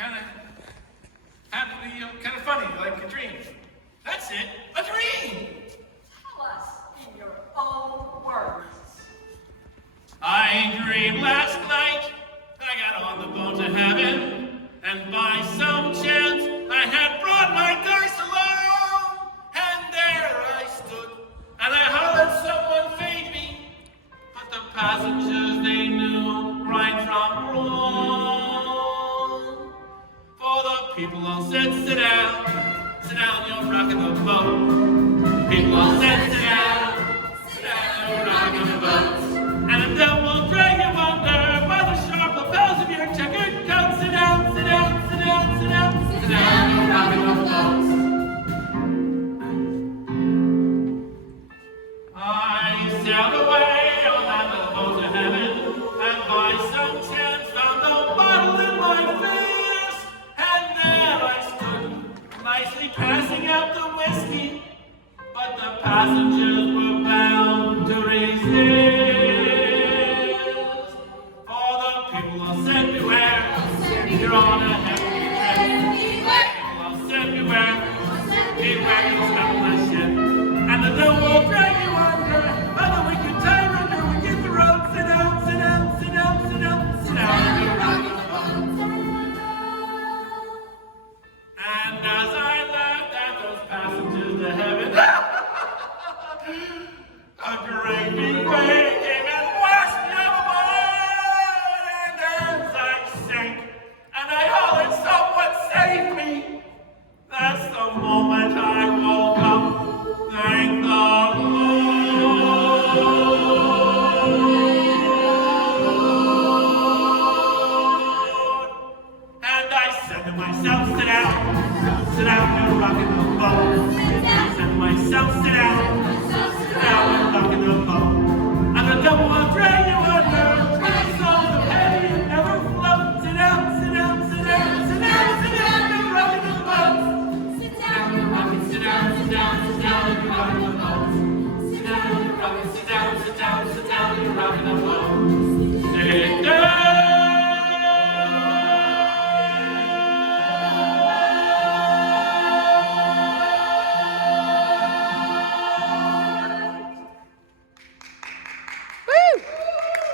kind of funny, like a dream. That's it, a dream. Tell us in your own words. I dreamed last night that I got on the boat to heaven, and by some chance I had brought my dice along, and there I stood, and I hollered someone fade me, but the passengers they knew right from wrong. For the people all said, sit down, you're rocking the boat. People all said, sit down, you're rocking the boat. And the devil will drag you under by the sharp lapels of your checkered coat. Sit down, you're rocking the boat. I sailed away on that little boat to heaven, and by some chance found a bottle in my fist. And there I stood, nicely passing out the whiskey, but the passengers were bound to resist. For the people all said beware, you're on a heavy trip. People all said beware, beware you'll stop the ship. And the devil will drag you under by the wicked time under wicked the road. Sit down, you're rocking the boat. And as I laughed at those passengers to heaven, a great big wave came and washed me overboard. And as I sank, and I hollered, someone save me, that's the moment I woke up. Thank the Lord. And I said to myself, sit down, you're rocking the boat. I said to myself, sit down, you're rocking the boat. And the devil will drag you under, so the head you never float. Sit down, you're rocking the boat. Sit down, you're rocking